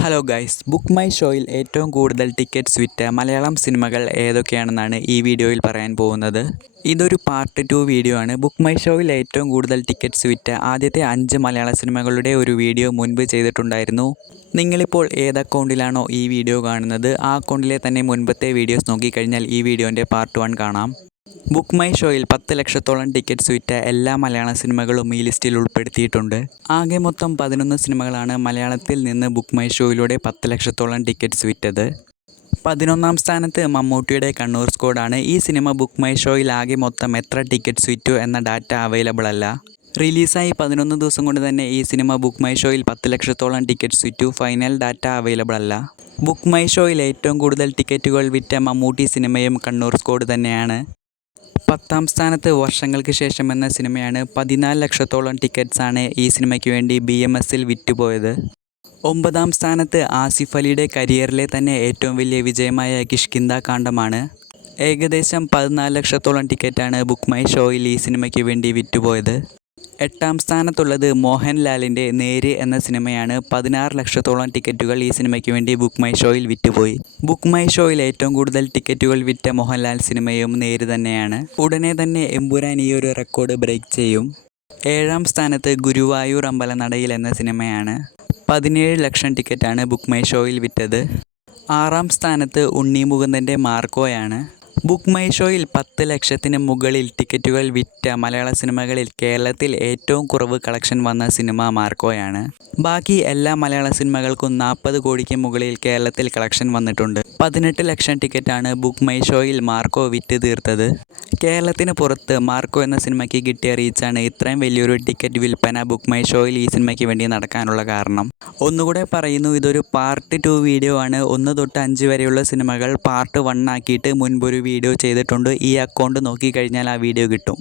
Hello guys, book my ഷോയിൽ ഏറ്റവും കൂടുതൽ ടിക്കറ്റ്സ് വിറ്റ മലയാളം സിനിമകൾ ഏതൊക്കെയാണെന്നാണ് ഈ വീഡിയോയിൽ പറയാൻ പോകുന്നത്. ഇതൊരു പാർട്ട് 2 വീഡിയോ ആണ്. ബുക്ക് മൈ ഷോയിൽ ഏറ്റവും കൂടുതൽ ടിക്കറ്റ്സ് വിറ്റ ആദ്യത്തെ 5 മലയാള സിനിമകളുടെ ഒരു വീഡിയോ മുൻപ് ചെയ്തിട്ടുണ്ടായിരുന്നു. നിങ്ങളിപ്പോൾ ഏത് അക്കൗണ്ടിലാണോ ഈ വീഡിയോ കാണുന്നത്, ആ അക്കൗണ്ടിലെ തന്നെ മുൻപത്തെ വീഡിയോസ് നോക്കിക്കഴിഞ്ഞാൽ ഈ വീഡിയോൻ്റെ പാർട്ട് 1 കാണാം. ബുക്ക് മൈ ഷോയിൽ 10 ലക്ഷത്തോളം ടിക്കറ്റ്സ് വിറ്റ എല്ലാ മലയാള സിനിമകളും ഈ ലിസ്റ്റിൽ ഉൾപ്പെടുത്തിയിട്ടുണ്ട്. ആകെ മൊത്തം 11 സിനിമകളാണ് മലയാളത്തിൽ നിന്ന് ബുക്ക് മൈ ഷോയിലൂടെ 10 ലക്ഷത്തോളം ടിക്കറ്റ്സ് വിറ്റത്. 11ാം സ്ഥാനത്ത് മമ്മൂട്ടിയുടെ കണ്ണൂർ സ്ക്വാഡാണ്. ഈ സിനിമ ബുക്ക് മൈ ഷോയിൽ ആകെ മൊത്തം എത്ര ടിക്കറ്റ്സ് വിറ്റു എന്ന ഡാറ്റ അവൈലബിൾ അല്ല. റിലീസായി 11 ദിവസം കൊണ്ട് തന്നെ ഈ സിനിമ ബുക്ക് മൈ ഷോയിൽ 10 ലക്ഷത്തോളം ടിക്കറ്റ്സ് വിറ്റു. ഫൈനൽ ഡാറ്റ അവൈലബിൾ അല്ല. ബുക്ക് മൈ ഷോയിൽ ഏറ്റവും കൂടുതൽ ടിക്കറ്റുകൾ വിറ്റ മമ്മൂട്ടി സിനിമയും കണ്ണൂർ സ്ക്വാഡ് തന്നെയാണ്. 10ാം സ്ഥാനത്ത് വർഷങ്ങൾക്ക് ശേഷം എന്ന സിനിമയാണ്. 14 ലക്ഷത്തോളം ടിക്കറ്റ്സാണ് ഈ സിനിമയ്ക്ക് വേണ്ടി BMSൽ വിറ്റുപോയത്. 9ാം സ്ഥാനത്ത് ആസിഫ് അലിയുടെ കരിയറിലെ തന്നെ ഏറ്റവും വലിയ വിജയമായ കിഷ്കിന്ധ കാണ്ഡമാണ്. ഏകദേശം 14 ലക്ഷത്തോളം ടിക്കറ്റാണ് ബുക്ക് മൈ ഷോയിൽ ഈ സിനിമയ്ക്ക് വേണ്ടി വിറ്റുപോയത്. 8ാം സ്ഥാനത്തുള്ളത് മോഹൻലാലിൻ്റെ നേര് എന്ന സിനിമയാണ്. 16 ലക്ഷത്തോളം ടിക്കറ്റുകൾ ഈ സിനിമയ്ക്ക് വേണ്ടി ബുക്ക് മൈ ഷോയിൽ വിറ്റുപോയി. ബുക്ക് മൈ ഷോയിൽ ഏറ്റവും കൂടുതൽ ടിക്കറ്റുകൾ വിറ്റ മോഹൻലാൽ സിനിമയും നേര് തന്നെയാണ്. ഉടനെ തന്നെ എമ്പുരാൻ ഈ ഒരു റെക്കോർഡ് ബ്രേക്ക് ചെയ്യും. 7ാം സ്ഥാനത്ത് ഗുരുവായൂർ അമ്പലനടയിൽ എന്ന സിനിമയാണ്. 17 ലക്ഷം ടിക്കറ്റാണ് ബുക്ക് മൈ ഷോയിൽ വിറ്റത്. 6ാം സ്ഥാനത്ത് ഉണ്ണി മുകുന്ദൻ്റെ മാർക്കോയാണ്. ബുക്ക് മൈ ഷോയിൽ 10 ലക്ഷത്തിന് മുകളിൽ ടിക്കറ്റുകൾ വിറ്റ മലയാള സിനിമകളിൽ കേരളത്തിൽ ഏറ്റവും കുറവ് കളക്ഷൻ വന്ന സിനിമ മാർക്കോയാണ്. ബാക്കി എല്ലാ മലയാള സിനിമകൾക്കും 40 കോടിക്ക് മുകളിൽ കേരളത്തിൽ കളക്ഷൻ വന്നിട്ടുണ്ട്. 18 ലക്ഷം ടിക്കറ്റാണ് ബുക്ക് മൈ ഷോയിൽ മാർക്കോ വിറ്റ് തീർത്തത്. കേരളത്തിന് പുറത്ത് മാർക്കോ എന്ന സിനിമയ്ക്ക് കിട്ടിയ റീച്ചാണ് ഇത്രയും വലിയൊരു ടിക്കറ്റ് വിൽപ്പന ബുക്ക് മൈ ഷോയിൽ ഈ സിനിമയ്ക്ക് വേണ്ടി നടക്കാനുള്ള കാരണം. ഒന്നുകൂടെ പറയുന്നു, ഇതൊരു പാർട്ട് 2 വീഡിയോ ആണ്. 1 തൊട്ട് 5 വരെയുള്ള സിനിമകൾ പാർട്ട് 1 ആക്കിയിട്ട് മുൻപൊരു വീഡിയോ ചെയ്തിട്ടുണ്ട്. ഈ അക്കൗണ്ട് നോക്കിക്കഴിഞ്ഞാൽ ആ വീഡിയോ കിട്ടും.